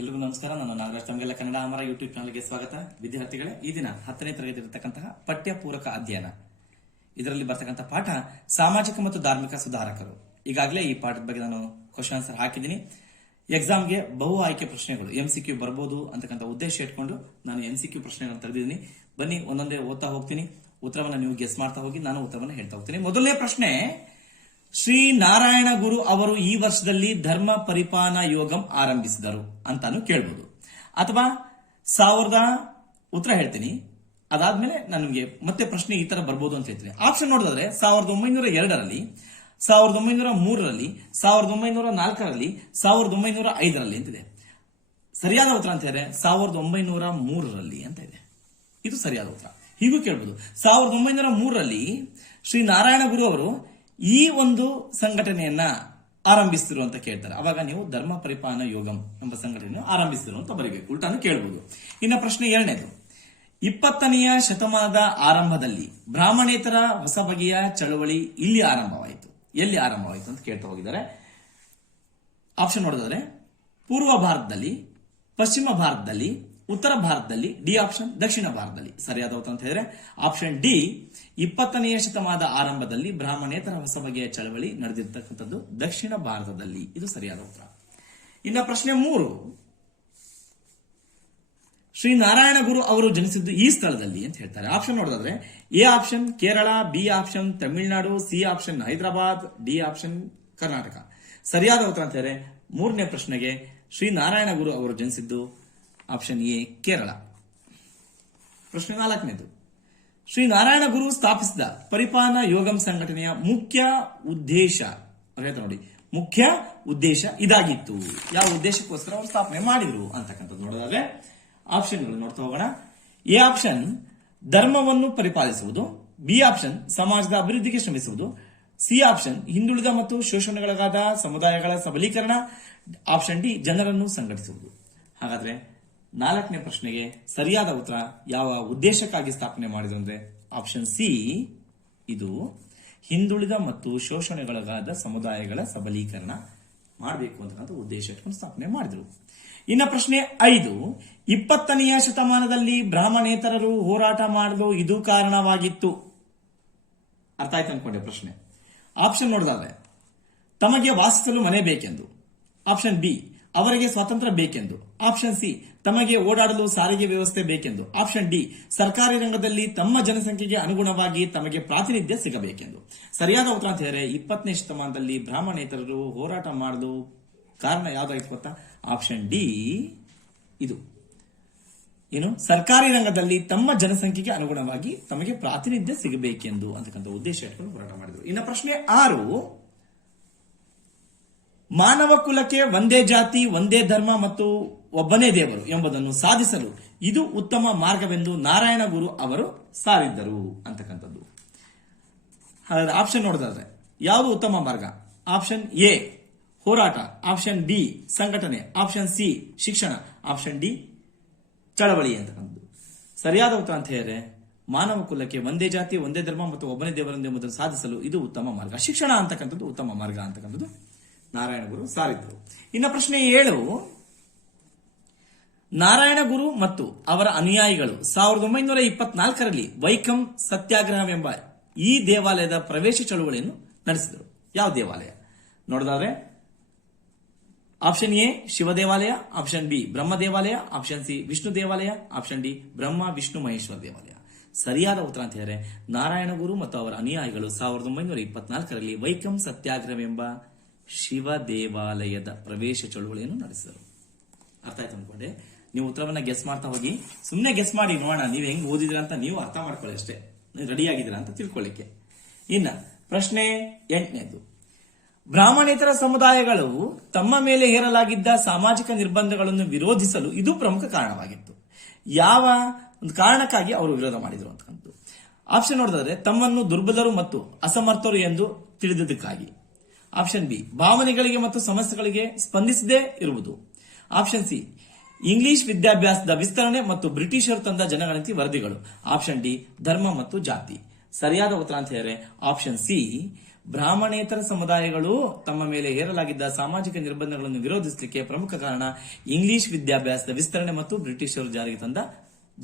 ಎಲ್ರಿಗೂ ನಮಸ್ಕಾರ. ನಾನು ನಾಗರಾಜ್. ತಮಗೆಲ್ಲ ಕನ್ನಡ ಅಮರ ಯೂಟ್ಯೂಬ್ ಚಾನಲ್ಗೆ ಸ್ವಾಗತ. ವಿದ್ಯಾರ್ಥಿಗಳೇ, ಈ ದಿನ 10ನೇ ತರಗತಿ ಇರತಕ್ಕಂತಹ ಪಠ್ಯ ಪೂರಕ ಅಧ್ಯಯನ ಇದರಲ್ಲಿ ಬರ್ತಕ್ಕಂಥ ಪಾಠ ಸಾಮಾಜಿಕ ಮತ್ತು ಧಾರ್ಮಿಕ ಸುಧಾರಕರು. ಈಗಾಗಲೇ ಈ ಪಾಠದ ಬಗ್ಗೆ ನಾನು ಕ್ವಶನ್ ಆನ್ಸರ್ ಹಾಕಿದ್ದೀನಿ. ಎಕ್ಸಾಮ್ಗೆ ಬಹು ಆಯ್ಕೆ ಪ್ರಶ್ನೆಗಳು MCQ ಬರ್ಬೋದು ಅಂತಕ್ಕಂಥ ಉದ್ದೇಶ ಇಟ್ಕೊಂಡು ನಾನು MCQ ಪ್ರಶ್ನೆಗಳನ್ನು ತೆಗೆದಿದ್ದೀನಿ. ಬನ್ನಿ ಒಂದೊಂದೇ ಓದ್ತಾ ಹೋಗ್ತೀನಿ. ಉತ್ತರವನ್ನು ನೀವು ಗೆಸ್ ಮಾಡ್ತಾ ಹೋಗಿ, ನಾನು ಉತ್ತರವನ್ನು ಹೇಳ್ತಾ ಹೋಗ್ತೀನಿ. ಮೊದಲನೇ ಪ್ರಶ್ನೆ, ಶ್ರೀ ನಾರಾಯಣ ಗುರು ಅವರು ಈ ವರ್ಷದಲ್ಲಿ ಧರ್ಮ ಪರಿಪಾಲನ ಯೋಗಂ ಆರಂಭಿಸಿದರು ಅಂತಾನು ಕೇಳ್ಬೋದು. ಅಥವಾ ಉತ್ತರ ಹೇಳ್ತೀನಿ, ಅದಾದ್ಮೇಲೆ ನನಗೆ ಮತ್ತೆ ಪ್ರಶ್ನೆ ಈ ತರ ಬರ್ಬೋದು ಅಂತ ಹೇಳ್ತೀನಿ. ಆಪ್ಷನ್ ನೋಡಿದ್ರೆ 1902ರಲ್ಲಿ, 1903ರಲ್ಲಿ, 1904ರಲ್ಲಿ, 1905ರಲ್ಲಿ ಅಂತಿದೆ. ಸರಿಯಾದ ಉತ್ತರ ಅಂತ ಹೇಳಿದ್ರೆ 1903ರಲ್ಲಿ ಅಂತ ಇದೆ. ಇದು ಸರಿಯಾದ ಉತ್ತರ. ಹೀಗೂ ಕೇಳ್ಬೋದು, 1903ರಲ್ಲಿ ಶ್ರೀ ನಾರಾಯಣ ಗುರು ಅವರು ಈ ಒಂದು ಸಂಘಟನೆಯನ್ನ ಆರಂಭಿಸಿದ್ರು ಅಂತ ಕೇಳ್ತಾರೆ. ಅವಾಗ ನೀವು ಧರ್ಮ ಪರಿಪಾಲನ ಯೋಗಂ ಎಂಬ ಸಂಘಟನೆಯನ್ನು ಆರಂಭಿಸಿದ್ರು ಅಂತ ಬರೀಬೇಕು. ಉಲ್ಟಾನು ಕೇಳಬಹುದು. ಇನ್ನು ಪ್ರಶ್ನೆ ಎರಡನೇದು, 20ನೇ ಶತಮಾನದ ಆರಂಭದಲ್ಲಿ ಬ್ರಾಹ್ಮಣೇತರ ಹೊಸ ಬಗೆಯ ಚಳವಳಿ ಇಲ್ಲಿ ಆರಂಭವಾಯಿತು. ಎಲ್ಲಿ ಆರಂಭವಾಯಿತು ಅಂತ ಕೇಳ್ತಾ ಹೋಗಿದ್ದಾರೆ. ಆಪ್ಷನ್ ನೋಡಿದ್ರೆ ಪೂರ್ವ ಭಾರತದಲ್ಲಿ, ಪಶ್ಚಿಮ ಭಾರತದಲ್ಲಿ, ಉತ್ತರ ಭಾರತದಲ್ಲಿ, ಡಿ ಆಪ್ಷನ್ ದಕ್ಷಿಣ ಭಾರತದಲ್ಲಿ. ಸರಿಯಾದ ಉತ್ತರ ಅಂತ ಹೇಳಿದ್ರೆ ಆಪ್ಷನ್ ಡಿ, 20ನೇ ಶತಮಾನದ ಆರಂಭದಲ್ಲಿ ಬ್ರಾಹ್ಮಣೇತರ ಹೊಸ ಬಗೆಯ ಚಳವಳಿ ನಡೆದಿರ್ತಕ್ಕಂಥದ್ದು ದಕ್ಷಿಣ ಭಾರತದಲ್ಲಿ. ಇದು ಸರಿಯಾದ ಉತ್ತರ. ಇನ್ನು ಪ್ರಶ್ನೆ 3, ಶ್ರೀ ನಾರಾಯಣ ಗುರು ಅವರು ಜನಿಸಿದ್ದು ಈ ಸ್ಥಳದಲ್ಲಿ ಅಂತ ಹೇಳ್ತಾರೆ. ಆಪ್ಷನ್ ನೋಡಿದ್ರೆ A option Kerala, B option Tamil Nadu, C option Hyderabad, D option Karnataka. ಸರಿಯಾದ ಉತ್ತರ ಅಂತ ಹೇಳಿದ್ರೆ ಮೂರನೇ ಪ್ರಶ್ನೆಗೆ ಶ್ರೀ ನಾರಾಯಣ ಗುರು ಅವರು ಜನಿಸಿದ್ದು ಆಪ್ಷನ್ ಎ ಕೇರಳ. ಪ್ರಶ್ನೆ 4ನೇದು, ಶ್ರೀ ನಾರಾಯಣ ಗುರು ಸ್ಥಾಪಿಸಿದ ಪರಿಪಾಲನಾ ಯೋಗಂ ಸಂಘಟನೆಯ ಮುಖ್ಯ ಉದ್ದೇಶ ನೋಡಿ, ಮುಖ್ಯ ಉದ್ದೇಶ ಇದಾಗಿತ್ತು. ಯಾವ ಉದ್ದೇಶಕ್ಕೋಸ್ಕರ ಅವರು ಸ್ಥಾಪನೆ ಮಾಡಿದ್ರು ಅಂತಕ್ಕಂಥದ್ದು ನೋಡಿದ್ರೆ ಆಪ್ಷನ್ಗಳು ನೋಡ್ತಾ ಹೋಗೋಣ. ಎ ಆಪ್ಷನ್ ಧರ್ಮವನ್ನು ಪರಿಪಾಲಿಸುವುದು, ಬಿ ಆಪ್ಷನ್ ಸಮಾಜದ ಅಭಿವೃದ್ಧಿಗೆ ಶ್ರಮಿಸುವುದು, ಸಿ ಆಪ್ಷನ್ ಹಿಂದುಳಿದ ಮತ್ತು ಶೋಷಣೆಗೊಳಗಾದ ಸಮುದಾಯಗಳ ಸಬಲೀಕರಣ, ಆಪ್ಷನ್ ಡಿ ಜನರನ್ನು ಸಂಘಟಿಸುವುದು. ಹಾಗಾದ್ರೆ 4ನೇ ಪ್ರಶ್ನೆಗೆ ಸರಿಯಾದ ಉತ್ತರ ಯಾವ ಉದ್ದೇಶಕ್ಕಾಗಿ ಸ್ಥಾಪನೆ ಮಾಡಿದ್ರು ಅಂದ್ರೆ ಆಪ್ಷನ್ ಸಿ, ಇದು ಹಿಂದುಳಿದ ಮತ್ತು ಶೋಷಣೆಗೊಳಗಾದ ಸಮುದಾಯಗಳ ಸಬಲೀಕರಣ ಮಾಡಬೇಕು ಅಂತಕ್ಕಂಥ ಉದ್ದೇಶ ಇಟ್ಕೊಂಡು ಸ್ಥಾಪನೆ ಮಾಡಿದ್ರು. ಇನ್ನು ಪ್ರಶ್ನೆ 5, 20ನೇ ಶತಮಾನದಲ್ಲಿ ಬ್ರಾಹ್ಮಣೇತರರು ಹೋರಾಟ ಮಾಡಲು ಇದು ಕಾರಣವಾಗಿತ್ತು. ಅರ್ಥ ಆಯ್ತು ಅನ್ಕೊಂಡೆ ಪ್ರಶ್ನೆ. ಆಪ್ಷನ್ ನೋಡಿದ್ರೆ ತಮಗೆ ವಾಸಿಸಲು ಮನೆ ಬೇಕೆಂದು, ಆಪ್ಷನ್ ಬಿ ಅವರಿಗೆ ಸ್ವಾತಂತ್ರ್ಯ ಬೇಕೆಂದು, ಆಪ್ಷನ್ ಸಿ ತಮಗೆ ಓಡಾಡಲು ಸಾರಿಗೆ ವ್ಯವಸ್ಥೆ ಬೇಕೆಂದು, ಆಪ್ಷನ್ ಡಿ ಸರ್ಕಾರಿ ರಂಗದಲ್ಲಿ ತಮ್ಮ ಜನಸಂಖ್ಯೆಗೆ ಅನುಗುಣವಾಗಿ ತಮಗೆ ಪ್ರಾತಿನಿಧ್ಯ ಸಿಗಬೇಕೆಂದು. ಸರಿಯಾದ ಉತ್ತರ ಅಂತ ಹೇಳಿದ್ರೆ 20ನೇ ಶತಮಾನದಲ್ಲಿ ಬ್ರಾಹ್ಮಣೇತರರು ಹೋರಾಟ ಮಾಡಲು ಕಾರಣ ಯಾವ್ದಾಯ್ತು ಗೊತ್ತಾ? ಆಪ್ಷನ್ ಡಿ, ಇದು ಏನು ಸರ್ಕಾರಿ ರಂಗದಲ್ಲಿ ತಮ್ಮ ಜನಸಂಖ್ಯೆಗೆ ಅನುಗುಣವಾಗಿ ತಮಗೆ ಪ್ರಾತಿನಿಧ್ಯ ಸಿಗಬೇಕೆಂದು ಅಂತಕ್ಕಂಥ ಉದ್ದೇಶ ಇಟ್ಕೊಂಡು ಹೋರಾಟ ಮಾಡಿದ್ರು. ಇನ್ನು ಪ್ರಶ್ನೆ 6, ಮಾನವ ಕುಲಕ್ಕೆ ಒಂದೇ ಜಾತಿ, ಒಂದೇ ಧರ್ಮ ಮತ್ತು ಒಬ್ಬನೇ ದೇವರು ಎಂಬುದನ್ನು ಸಾಧಿಸಲು ಇದು ಉತ್ತಮ ಮಾರ್ಗವೆಂದು ನಾರಾಯಣ ಗುರು ಅವರು ಸಾರಿದ್ದರು ಅಂತಕ್ಕಂಥದ್ದು. ಹಾಗಾದ್ರೆ ಆಪ್ಷನ್ ನೋಡಿದ್ರೆ ಯಾವುದು ಉತ್ತಮ ಮಾರ್ಗ? ಆಪ್ಷನ್ ಎ ಹೋರಾಟ, ಆಪ್ಷನ್ ಬಿ ಸಂಘಟನೆ, ಆಪ್ಷನ್ ಸಿ ಶಿಕ್ಷಣ, ಆಪ್ಷನ್ ಡಿ ಚಳವಳಿ ಅಂತಕ್ಕಂಥದ್ದು. ಸರಿಯಾದ ಉತ್ತರ ಅಂತ ಹೇಳಿದ್ರೆ ಮಾನವ ಕುಲಕ್ಕೆ ಒಂದೇ ಜಾತಿ, ಒಂದೇ ಧರ್ಮ ಮತ್ತು ಒಬ್ಬನೇ ದೇವರೆಂದು ಎಂಬುದನ್ನು ಸಾಧಿಸಲು ಇದು ಉತ್ತಮ ಮಾರ್ಗ. ಶಿಕ್ಷಣ ಅಂತಕ್ಕಂಥದ್ದು ಉತ್ತಮ ಮಾರ್ಗ ಅಂತಕ್ಕಂಥದ್ದು ನಾರಾಯಣ ಗುರು ಸಾರಿದ್ರು. ಇನ್ನು ಪ್ರಶ್ನೆ 7, ನಾರಾಯಣ ಗುರು ಮತ್ತು ಅವರ ಅನುಯಾಯಿಗಳು 1924ರಲ್ಲಿ ವೈಕಂ ಸತ್ಯಾಗ್ರಹವೆಂಬ ಈ ದೇವಾಲಯದ ಪ್ರವೇಶ ಚಳುವಳಿಯನ್ನು ನಡೆಸಿದರು. ಯಾವ ದೇವಾಲಯ ನೋಡಿದ್ರೆ ಆಪ್ಷನ್ ಎ ಶಿವ ದೇವಾಲಯ, ಆಪ್ಷನ್ ಬಿ ಬ್ರಹ್ಮ ದೇವಾಲಯ, ಆಪ್ಷನ್ ಸಿ ವಿಷ್ಣು ದೇವಾಲಯ, ಆಪ್ಷನ್ ಡಿ ಬ್ರಹ್ಮ ವಿಷ್ಣು ಮಹೇಶ್ವರ ದೇವಾಲಯ. ಸರಿಯಾದ ಉತ್ತರ ಅಂತ ಹೇಳಿದ್ರೆ ನಾರಾಯಣ ಗುರು ಮತ್ತು ಅವರ ಅನುಯಾಯಿಗಳು 1924ರಲ್ಲಿ ವೈಕಂ ಸತ್ಯಾಗ್ರಹವೆಂಬ ಶಿವ ದೇವಾಲಯದ ಪ್ರವೇಶ ಚಳುವಳಿಯನ್ನು ನಡೆಸಿದರು. ಅರ್ಥ ಆಯ್ತು ಅನ್ಕೊಂಡೆ. ನೀವು ಉತ್ತರವನ್ನ ಗೆಸ್ ಮಾಡ್ತಾ ಹೋಗಿ, ಸುಮ್ಮನೆ ಗೆಸ್ ಮಾಡಿ ನೋಡೋಣ ನೀವು ಹೆಂಗ್ ಓದಿದ್ರ ಅಂತ ನೀವು ಅರ್ಥ ಮಾಡ್ಕೊಳ್ಳಿ ಅಷ್ಟೇ, ರೆಡಿ ಆಗಿದ್ದೀರಾ ಅಂತ ತಿಳ್ಕೊಳ್ಳಿಕ್ಕೆ. ಇನ್ನ ಪ್ರಶ್ನೆ 8ನೇದು, ಬ್ರಾಹ್ಮಣೇತರ ಸಮುದಾಯಗಳು ತಮ್ಮ ಮೇಲೆ ಹೇರಲಾಗಿದ್ದ ಸಾಮಾಜಿಕ ನಿರ್ಬಂಧಗಳನ್ನು ವಿರೋಧಿಸಲು ಇದು ಪ್ರಮುಖ ಕಾರಣವಾಗಿತ್ತು. ಯಾವ ಒಂದು ಕಾರಣಕ್ಕಾಗಿ ಅವರು ವಿರೋಧ ಮಾಡಿದ್ರು ಅಂತಕ್ಕಂಥದ್ದು. ಆಪ್ಷನ್ ನೋಡಿದ್ರೆ ತಮ್ಮನ್ನು ದುರ್ಬಲರು ಮತ್ತು ಅಸಮರ್ಥರು ಎಂದು ತಿಳಿದಿದ್ದಕ್ಕಾಗಿ, ಆಪ್ಷನ್ ಬಿ ಭಾವನೆಗಳಿಗೆ ಮತ್ತು ಸಮಸ್ಯೆಗಳಿಗೆ ಸ್ಪಂದಿಸದೇ ಇರುವುದು, ಆಪ್ಷನ್ ಸಿ ಇಂಗ್ಲಿಷ್ ವಿದ್ಯಾಭ್ಯಾಸದ ವಿಸ್ತರಣೆ ಮತ್ತು ಬ್ರಿಟಿಷರು ತಂದ ಜನಗಣತಿ ವರದಿಗಳು, ಆಪ್ಷನ್ ಡಿ ಧರ್ಮ ಮತ್ತು ಜಾತಿ. ಸರಿಯಾದ ಉತ್ತರ ಅಂತ ಹೇಳಿದ್ರೆ ಆಪ್ಷನ್ ಸಿ ಬ್ರಾಹ್ಮಣೇತರ ಸಮುದಾಯಗಳು ತಮ್ಮ ಮೇಲೆ ಹೇರಲಾಗಿದ್ದ ಸಾಮಾಜಿಕ ನಿರ್ಬಂಧಗಳನ್ನು ವಿರೋಧಿಸಲಿಕ್ಕೆ ಪ್ರಮುಖ ಕಾರಣ ಇಂಗ್ಲಿಷ್ ವಿದ್ಯಾಭ್ಯಾಸದ ವಿಸ್ತರಣೆ ಮತ್ತು ಬ್ರಿಟಿಷರು ಜಾರಿಗೆ ತಂದ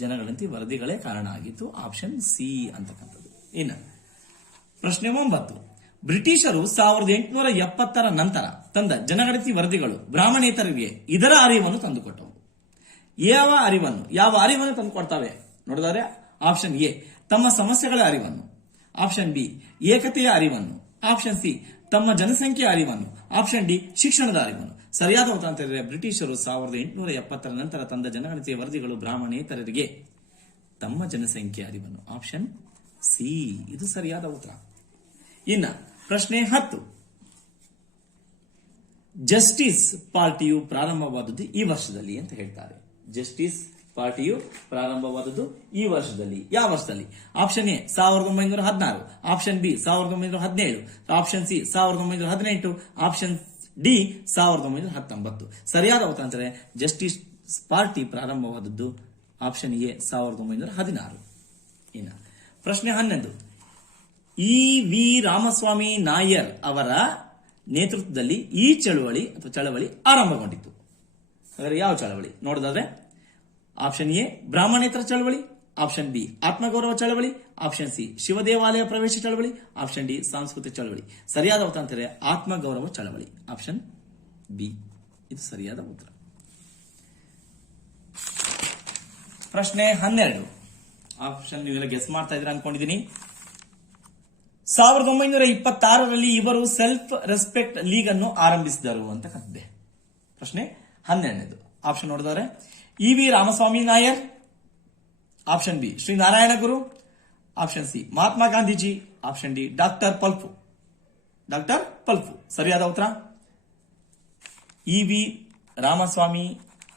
ಜನಗಣತಿ ವರದಿಗಳೇ ಕಾರಣ ಆಗಿತ್ತು. ಆಪ್ಷನ್ ಸಿ ಅಂತಕ್ಕಂಥದ್ದು. ಇನ್ನು ಪ್ರಶ್ನೆ 9. ಬ್ರಿಟಿಷರು 1870 ನಂತರ ತಂದ ಜನಗಣತಿ ವರದಿಗಳು ಬ್ರಾಹ್ಮಣೇತರಿಗೆ ಇದರ ಅರಿವನ್ನು ತಂದುಕೊಟ್ಟವು. ಯಾವ ಅರಿವನ್ನು ತಂದುಕೊಡ್ತವೆ ನೋಡಿದರೆ ಆಪ್ಷನ್ ಎ ತಮ್ಮ ಸಮಸ್ಯೆಗಳ ಅರಿವನ್ನು, ಆಪ್ಷನ್ ಬಿ ಏಕತೆಯ ಅರಿವನ್ನು, ಆಪ್ಷನ್ ಸಿ ತಮ್ಮ ಜನಸಂಖ್ಯೆಯ ಅರಿವನ್ನು, ಆಪ್ಷನ್ ಡಿ ಶಿಕ್ಷಣದ ಅರಿವನ್ನು. ಸರಿಯಾದ ಉತ್ತರ ಅಂತ ಹೇಳಿದ್ರೆ ಬ್ರಿಟಿಷರು 1870 ನಂತರ ತಂದ ಜನಗಣತಿಯ ವರದಿಗಳು ಬ್ರಾಹ್ಮಣೇತರರಿಗೆ ತಮ್ಮ ಜನಸಂಖ್ಯೆಯ ಅರಿವನ್ನು. ಆಪ್ಷನ್ ಸಿ ಇದು ಸರಿಯಾದ ಉತ್ತರ. ಇನ್ನ ಪ್ರಶ್ನೆ 10. ಜಸ್ಟಿಸ್ ಪಾರ್ಟಿಯು ಪ್ರಾರಂಭವಾದದ್ದು ಈ ವರ್ಷದಲ್ಲಿ ಅಂತ ಹೇಳ್ತಾರೆ. ಜಸ್ಟಿಸ್ ಪಾರ್ಟಿಯು ಪ್ರಾರಂಭವಾದದ್ದು ಈ ವರ್ಷದಲ್ಲಿ. ಯಾವ ವರ್ಷದಲ್ಲಿ? Option A 1916, option B 1917, option C 1918, option D 1919. ಸರಿಯಾದ ಉತ್ತರ ಅಂದರೆ ಜಸ್ಟಿಸ್ ಪಾರ್ಟಿ ಪ್ರಾರಂಭವಾದದ್ದು ಆಪ್ಷನ್ ಎ 1916. ಇನ್ನು ಪ್ರಶ್ನೆ 11. ಇ ವಿ ರಾಮಸ್ವಾಮಿ ನಾಯರ್ ಅವರ ನೇತೃತ್ವದಲ್ಲಿ ಈ ಚಳವಳಿ ಆರಂಭಗೊಂಡಿತು. ಹಾಗಾದ್ರೆ ಯಾವ ಚಳವಳಿ ನೋಡೋದಾದ್ರೆ ಆಪ್ಷನ್ ಎ ಬ್ರಾಹ್ಮಣೇತರ ಚಳವಳಿ, ಆಪ್ಷನ್ ಬಿ ಆತ್ಮಗೌರವ ಚಳವಳಿ, ಆಪ್ಷನ್ ಸಿ ಶಿವ ದೇವಾಲಯ ಪ್ರವೇಶ ಚಳವಳಿ, ಆಪ್ಷನ್ ಡಿ ಸಾಂಸ್ಕೃತಿಕ ಚಳವಳಿ. ಸರಿಯಾದ ಉತ್ತರ ಅಂತಾರೆ ಆತ್ಮಗೌರವ ಚಳವಳಿ. ಆಪ್ಷನ್ ಬಿ ಇದು ಸರಿಯಾದ ಉತ್ತರ. ಪ್ರಶ್ನೆ 12. ಆಪ್ಷನ್ ನೀವೆಲ್ಲ ಗೆಸ್ ಮಾಡ್ತಾ ಇದ್ರೆ ಅನ್ಕೊಂಡಿದ್ದೀನಿ. 1926ರಲ್ಲಿ ಇವರು ಸೆಲ್ಫ್ ರೆಸ್ಪೆಕ್ಟ್ ಲೀಗ್ ಅನ್ನು ಆರಂಭಿಸಿದರು ಅಂತ ಕತ್ತಿದೆ. ಪ್ರಶ್ನೆ 12. ಆಪ್ಷನ್ ನೋಡಿದರೆ E V Ramaswamy Nayar, option B Shri Narayana Guru, option C Mahatma Gandhiji, option D doctor Palpu. ಸರಿಯಾದ ಉತ್ತರ ಇ ವಿ ರಾಮಸ್ವಾಮಿ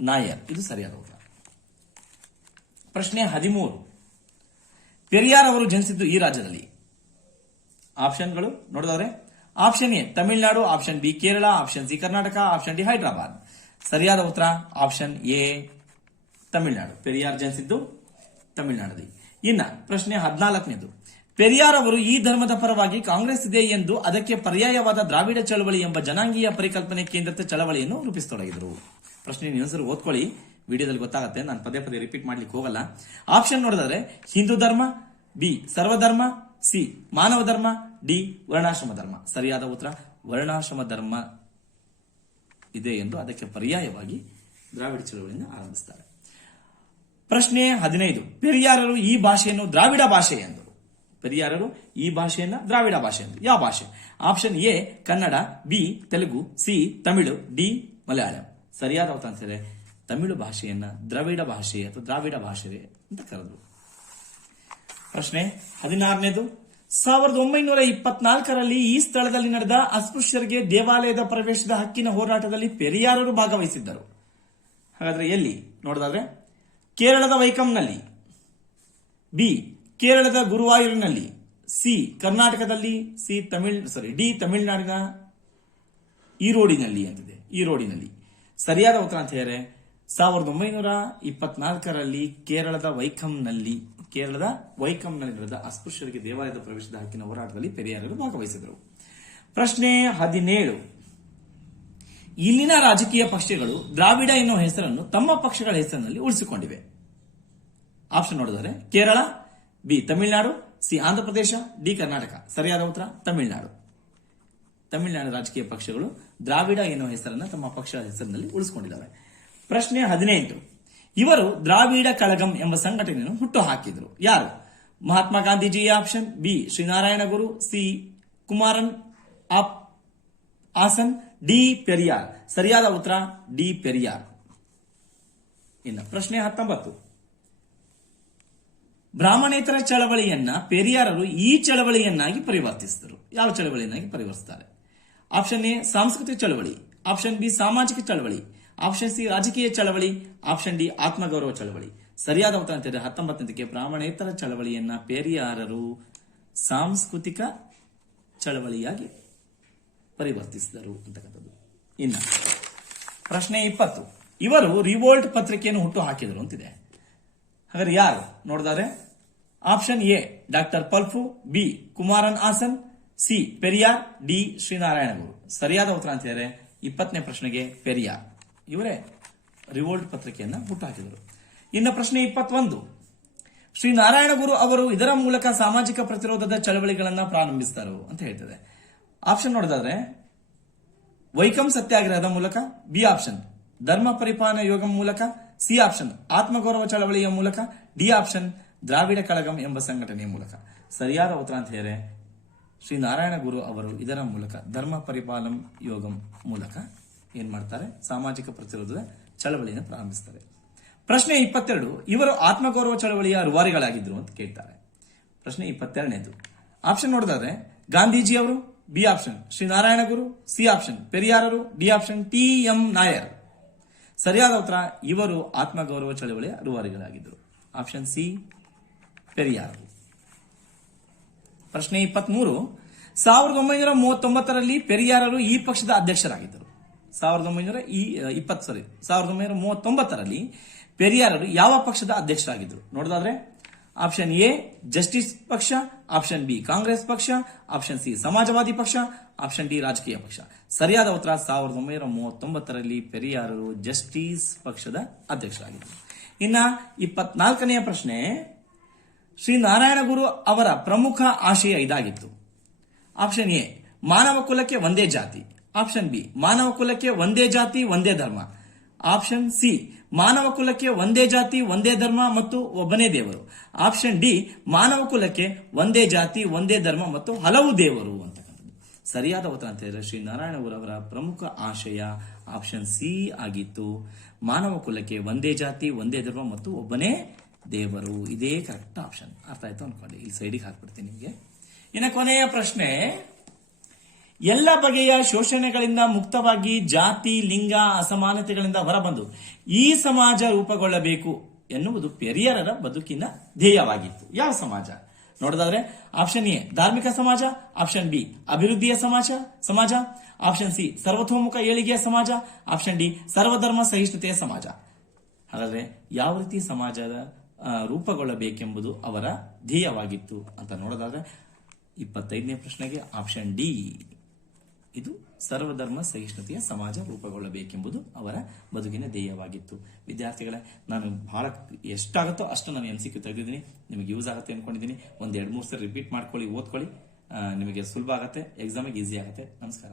ನಾಯರ್ ಇದು ಸರಿಯಾದ ಉತ್ತರ. ಪ್ರಶ್ನೆ 13. ಪೆರಿಯಾರ್ ಅವರು ಜನಿಸಿದ್ದು ಈ ರಾಜ್ಯದಲ್ಲಿ. ಆಪ್ಷನ್ಗಳು ನೋಡಿದವರೆ option A Tamil Nadu, option B Kerala, option C Karnataka, option D Hyderabad. ಸರಿಯಾದ ಉತ್ತರ ಆಪ್ಷನ್ ಎ ತಮಿಳುನಾಡು. ಪೆರಿಯಾರ್ ಜನಿಸಿದ್ದು ತಮಿಳುನಾಡಲ್ಲಿ. ಇನ್ನ ಪ್ರಶ್ನೆ 14. ಪೆರಿಯಾರ್ ಅವರು ಈ ಧರ್ಮದ ಪರವಾಗಿ ಕಾಂಗ್ರೆಸ್ ಇದೆ ಎಂದು ಅದಕ್ಕೆ ಪರ್ಯಾಯವಾದ ದ್ರಾವಿಡ ಚಳವಳಿ ಎಂಬ ಜನಾಂಗೀಯ ಪರಿಕಲ್ಪನೆ ಕೇಂದ್ರಿತ ಚಳವಳಿಯನ್ನು ರೂಪಿಸತೊಡಗಿದರು. ಪ್ರಶ್ನೆ ಇನ್ನೊಂದ್ಸರಿ ಓದ್ಕೊಳ್ಳಿ, ವಿಡಿಯೋದಲ್ಲಿ ಗೊತ್ತಾಗುತ್ತೆ, ನಾನು ಪದೇ ರಿಪೀಟ್ ಮಾಡ್ಲಿಕ್ಕೆ ಹೋಗಲ್ಲ. ಆಪ್ಷನ್ ನೋಡಿದ್ರೆ ಹಿಂದೂ ಧರ್ಮ, ಬಿ ಸರ್ವಧರ್ಮ, ಸಿ ಮಾನವ ಧರ್ಮ, ಡಿ ವರ್ಣಾಶ್ರಮ ಧರ್ಮ. ಸರಿಯಾದ ಉತ್ತರ ವರ್ಣಾಶ್ರಮ ಧರ್ಮ ಇದೆ ಎಂದು ಅದಕ್ಕೆ ಪರ್ಯಾಯವಾಗಿ ದ್ರಾವಿಡ ಚಳವಳಿಯನ್ನು ಆರಂಭಿಸುತ್ತಾರೆ. ಪ್ರಶ್ನೆ 15. ಪೆರಿಯಾರರು ಈ ಭಾಷೆಯನ್ನು ದ್ರಾವಿಡ ಭಾಷೆ ಎಂದರು. ಯಾವ ಭಾಷೆ? Option A Kannada, B Telugu, C Tamil, D Malayalam. ಸರಿಯಾದ ಉತ್ತರ ಅಂತಾರೆ ತಮಿಳು ಭಾಷೆಯನ್ನ ದ್ರಾವಿಡ ಭಾಷೆ ಅಥವಾ ದ್ರಾವಿಡ ಭಾಷೆ ಅಂತ ಕರೆದರು. ಪ್ರಶ್ನೆ 16. 1924ರಲ್ಲಿ ಈ ಸ್ಥಳದಲ್ಲಿ ನಡೆದ ಅಸ್ಪೃಶ್ಯರಿಗೆ ದೇವಾಲಯದ ಪ್ರವೇಶದ ಹಕ್ಕಿನ ಹೋರಾಟದಲ್ಲಿ ಪೆರಿಯಾರರು ಭಾಗವಹಿಸಿದ್ದರು. ಹಾಗಾದ್ರೆ ಎಲ್ಲಿ ನೋಡೋದಾದ್ರೆ ಕೇರಳದ ವೈಕಂನಲ್ಲಿ, ಬಿ ಕೇರಳದ ಗುರುವಾಯೂರಿನಲ್ಲಿ, ಸಿ ಕರ್ನಾಟಕದಲ್ಲಿ, ಡಿ ತಮಿಳುನಾಡಿನ ಈರೋಡಿನಲ್ಲಿ ಅಂತಿದೆ. ಈರೋಡಿನಲ್ಲಿ ಸರಿಯಾದ ಉತ್ತರ ಅಂತ ಹೇಳಿದ್ರೆ 1924ರಲ್ಲಿ ಕೇರಳದ ವೈಕಂನಲ್ಲಿ ನಡೆದ ಅಸ್ಪೃಶ್ಯರಿಗೆ ದೇವಾಲಯದ ಪ್ರವೇಶದ ಹಕ್ಕಿನ ಹೋರಾಟದಲ್ಲಿ ಪೆರಿಯಾರರು ಭಾಗವಹಿಸಿದರು. ಪ್ರಶ್ನೆ 17. ಇಲ್ಲಿನ ರಾಜಕೀಯ ಪಕ್ಷಗಳು ದ್ರಾವಿಡ ಎನ್ನುವ ಹೆಸರನ್ನು ತಮ್ಮ ಪಕ್ಷಗಳ ಹೆಸರಿನಲ್ಲಿ ಉಳಿಸಿಕೊಂಡಿವೆ. ಆಪ್ಷನ್ ನೋಡಿದರೆ Kerala, B Tamil Nadu, C Andhra Pradesh, D Karnataka. ಸರಿಯಾದ ಉತ್ತರ ತಮಿಳುನಾಡು ರಾಜಕೀಯ ಪಕ್ಷಗಳು ದ್ರಾವಿಡ ಎನ್ನುವ ಹೆಸರನ್ನು ತಮ್ಮ ಪಕ್ಷದ ಹೆಸರಿನಲ್ಲಿ ಉಳಿಸಿಕೊಂಡಿದ್ದಾವೆ. ಪ್ರಶ್ನೆ 18. ಇವರು ದ್ರಾವಿಡ ಕಳಗಂ ಎಂಬ ಸಂಘಟನೆಯನ್ನು ಹುಟ್ಟು ಹಾಕಿದರು. ಯಾರು? Mahatma Gandhiji option, B Sri Narayana Guru, C Kumaran Hassan, D Periyar. ಸರಿಯಾದ ಉತ್ತರ ಡಿ ಪೆರಿಯಾರ್. ಇನ್ನು ಪ್ರಶ್ನೆ 19. ಬ್ರಾಹ್ಮಣೇತರ ಚಳವಳಿಯನ್ನ ಪೆರಿಯಾರರು ಈ ಚಳವಳಿಯನ್ನಾಗಿ ಪರಿವರ್ತಿಸಿದರು. ಯಾವ ಚಳವಳಿಯನ್ನಾಗಿ ಪರಿವರ್ತಿಸುತ್ತಾರೆ? ಆಪ್ಷನ್ ಎ ಸಾಂಸ್ಕೃತಿಕ ಚಳವಳಿ, ಆಪ್ಷನ್ ಬಿ ಸಾಮಾಜಿಕ ಚಳವಳಿ, ಆಪ್ಷನ್ ಸಿ ರಾಜಕೀಯ ಚಳವಳಿ, ಆಪ್ಷನ್ ಡಿ ಆತ್ಮಗೌರವ ಚಳವಳಿ. ಸರಿಯಾದ ಉತ್ತರ ಅಂತಿದೆ 19ಕ್ಕೆ ಬ್ರಾಹ್ಮಣೇತರ ಚಳವಳಿಯನ್ನ ಪೆರಿಯಾರರು ಸಾಂಸ್ಕೃತಿಕ ಚಳವಳಿಯಾಗಿ ಪರಿವರ್ತಿಸಿದರು ಅಂತಕ್ಕಂಥದ್ದು. ಇನ್ನು ಪ್ರಶ್ನೆ 20. ಇವರು ರಿವೋಲ್ಟ್ ಪತ್ರಿಕೆಯನ್ನು ಹುಟ್ಟು ಹಾಕಿದರು ಅಂತಿದೆ. ಹಾಗಾದ್ರೆ ಯಾರು ನೋಡಿದರೆ option A doctor Palpu, B Kumaran Asan, C Periyar, D Shri Narayana Guru. ಸರಿಯಾದ ಉತ್ತರ ಅಂತ ಹೇಳಿದ್ರೆ 20ನೇ ಪ್ರಶ್ನೆಗೆ ಪೆರಿಯಾರ್ ಇವರೇ ರಿವೋಲ್ಟ್ ಪತ್ರಿಕೆಯನ್ನ ಹುಟ್ಟುಹಾಕಿದರು. ಇನ್ನು ಪ್ರಶ್ನೆ 21, ಶ್ರೀನಾರಾಯಣ ಗುರು ಅವರು ಇದರ ಮೂಲಕ ಸಾಮಾಜಿಕ ಪ್ರತಿರೋಧದ ಚಳವಳಿಗಳನ್ನ ಪ್ರಾರಂಭಿಸಿದರು ಅಂತ ಹೇಳ್ತದೆ. ಆಪ್ಷನ್ ನೋಡೋದಾದ್ರೆ ವೈಕಂ ಸತ್ಯಾಗ್ರಹದ ಮೂಲಕ, ಬಿ ಆಪ್ಷನ್ ಧರ್ಮ ಪರಿಪಾಲನ ಯೋಗ ಮೂಲಕ, ಸಿ ಆಪ್ಷನ್ ಆತ್ಮಗೌರವ ಚಳವಳಿಯ ಮೂಲಕ, ಡಿ ಆಪ್ಷನ್ ದ್ರಾವಿಡ ಕಳಗಂ ಎಂಬ ಸಂಘಟನೆಯ ಮೂಲಕ. ಸರಿಯಾದ ಉತ್ತರ ಅಂತ ಹೇಳಿದ್ರೆ ಶ್ರೀನಾರಾಯಣ ಗುರು ಅವರು ಇದರ ಮೂಲಕ ಧರ್ಮ ಪರಿಪಾಲನ ಯೋಗಂ ಮೂಲಕ ಏನ್ ಮಾಡ್ತಾರೆ, ಸಾಮಾಜಿಕ ಪ್ರತಿರೋಧದ ಚಳವಳಿಯನ್ನು ಪ್ರಾರಂಭಿಸ್ತಾರೆ. ಪ್ರಶ್ನೆ 22, ಇವರು ಆತ್ಮಗೌರವ ಚಳವಳಿಯ ರೂವಾರಿಗಳಾಗಿದ್ರು ಅಂತ ಕೇಳ್ತಾರೆ. ಪ್ರಶ್ನೆ 22ನೇದು ಆಪ್ಷನ್ ನೋಡಿದ್ರೆ ಗಾಂಧೀಜಿ ಅವರು, B option Shri Narayana Guru, C option ಪೆರಿಯಾರರು, D option T M Nayar. ಸರಿಯಾದ ಉತ್ತರ ಇವರು ಆತ್ಮಗೌರವ ಚಳವಳಿಯ ರೂವಾರಿಗಳಾಗಿದ್ದರು. Option C ಪೆರಿಯಾರರು. ಪ್ರಶ್ನೆ 23, 1939ರಲ್ಲಿ ಪೆರಿಯಾರರು ಈ ಪಕ್ಷದ ಅಧ್ಯಕ್ಷರಾಗಿದ್ದರು. 1939ರಲ್ಲಿ ಪೆರಿಯಾರರು ಯಾವ ಪಕ್ಷದ ಅಧ್ಯಕ್ಷರಾಗಿದ್ದರು ನೋಡೋದಾದ್ರೆ ಆಪ್ಷನ್ ಎ ಜಸ್ಟಿಸ್ ಪಕ್ಷ, ಆಪ್ಷನ್ ಬಿ ಕಾಂಗ್ರೆಸ್ ಪಕ್ಷ, ಆಪ್ಷನ್ ಸಿ ಸಮಾಜವಾದಿ ಪಕ್ಷ, ಆಪ್ಷನ್ ಡಿ ರಾಜಕೀಯ ಪಕ್ಷ. ಸರಿಯಾದ ಉತ್ತರ 1939ರಲ್ಲಿ ಪೆರಿಯಾರರು ಜಸ್ಟಿಸ್ ಪಕ್ಷದ ಅಧ್ಯಕ್ಷರಾಗಿದ್ದರು. ಇನ್ನ 24ನೆಯ ಪ್ರಶ್ನೆ, ಶ್ರೀನಾರಾಯಣ ಗುರು ಅವರ ಪ್ರಮುಖ ಆಶಯ ಇದಾಗಿತ್ತು. ಆಪ್ಷನ್ ಎ ಮಾನವ ಕುಲಕ್ಕೆ ಒಂದೇ ಜಾತಿ, ಆಪ್ಷನ್ ಬಿ ಮಾನವ ಕುಲಕ್ಕೆ ಒಂದೇ ಜಾತಿ ಒಂದೇ ಧರ್ಮ, ಆಪ್ಷನ್ ಸಿ ಮಾನವ ಕುಲಕ್ಕೆ ಒಂದೇ ಜಾತಿ ಒಂದೇ ಧರ್ಮ ಮತ್ತು ಒಬ್ಬನೇ ದೇವರು, ಆಪ್ಷನ್ ಡಿ ಮಾನವ ಕುಲಕ್ಕೆ ಒಂದೇ ಜಾತಿ ಒಂದೇ ಧರ್ಮ ಮತ್ತು ಹಲವು ದೇವರು ಅಂತಕ್ಕಂಥದ್ದು. ಸರಿಯಾದ ಉತ್ತರ ಅಂತ ಹೇಳಿದ್ರೆ ಶ್ರೀನಾರಾಯಣ ಗುರು ಅವರ ಪ್ರಮುಖ ಆಶಯ ಆಪ್ಷನ್ ಸಿ ಆಗಿತ್ತು. ಮಾನವ ಕುಲಕ್ಕೆ ಒಂದೇ ಜಾತಿ ಒಂದೇ ಧರ್ಮ ಮತ್ತು ಒಬ್ಬನೇ ದೇವರು. ಇದೇ ಕರೆಕ್ಟ್ ಆಪ್ಷನ್. ಅರ್ಥ ಆಯ್ತು ಅನ್ಕೊಳ್ಳಿ. ಇಲ್ಲಿ ಸೈಡಿಗೆ ಹಾಕ್ಬಿಡ್ತೀನಿ ನಿಮಗೆ. ಇನ್ನು ಕೊನೆಯ ಪ್ರಶ್ನೆ, ಎಲ್ಲ ಬಗೆಯ ಶೋಷಣೆಗಳಿಂದ ಮುಕ್ತವಾಗಿ ಜಾತಿ ಲಿಂಗ ಅಸಮಾನತೆಗಳಿಂದ ಹೊರಬಂದು ಈ ಸಮಾಜ ರೂಪುಗೊಳ್ಳಬೇಕು ಎನ್ನುವುದು ಪೆರಿಯಾರರ ಬದುಕಿನ ಧ್ಯೇಯವಾಗಿತ್ತು. ಯಾವ ಸಮಾಜ ನೋಡೋದಾದ್ರೆ ಆಪ್ಷನ್ ಎ ಧಾರ್ಮಿಕ ಸಮಾಜ, ಆಪ್ಷನ್ ಬಿ ಅಭಿವೃದ್ಧಿಯ ಸಮಾಜ, ಆಪ್ಷನ್ ಸಿ ಸರ್ವತೋಮುಖ ಏಳಿಗೆಯ ಸಮಾಜ, ಆಪ್ಷನ್ ಡಿ ಸರ್ವಧರ್ಮ ಸಹಿಷ್ಣುತೆಯ ಸಮಾಜ. ಹಾಗಾದ್ರೆ ಯಾವ ರೀತಿ ಸಮಾಜದ ರೂಪುಗೊಳ್ಳಬೇಕೆಂಬುದು ಅವರ ಧ್ಯೇಯವಾಗಿತ್ತು ಅಂತ ನೋಡೋದಾದ್ರೆ 25ನೇ ಪ್ರಶ್ನೆಗೆ ಆಪ್ಷನ್ ಡಿ, ಇದು ಸರ್ವಧರ್ಮ ಸಹಿಷ್ಣುತೆಯ ಸಮಾಜ ರೂಪುಗೊಳ್ಳಬೇಕೆಂಬುದು ಅವರ ಬದುಕಿನ ಧ್ಯೇಯವಾಗಿತ್ತು. ವಿದ್ಯಾರ್ಥಿಗಳೇ, ನಾನು ಬಹಳ ಎಷ್ಟಾಗುತ್ತೋ ಅಷ್ಟು ನಾನು MCQ ತೆಗೆದಿದ್ದೀನಿ. ನಿಮಗೆ ಯೂಸ್ ಆಗುತ್ತೆ ಅನ್ಕೊಂಡಿದ್ದೀನಿ. 1-2-3 ಸರಿ ರಿಪೀಟ್ ಮಾಡ್ಕೊಳ್ಳಿ, ಓದ್ಕೊಳ್ಳಿ. ನಿಮಗೆ ಸುಲಭ ಆಗುತ್ತೆ, ಎಕ್ಸಾಮಿಗೆ ಈಸಿ ಆಗುತ್ತೆ. ನಮಸ್ಕಾರ.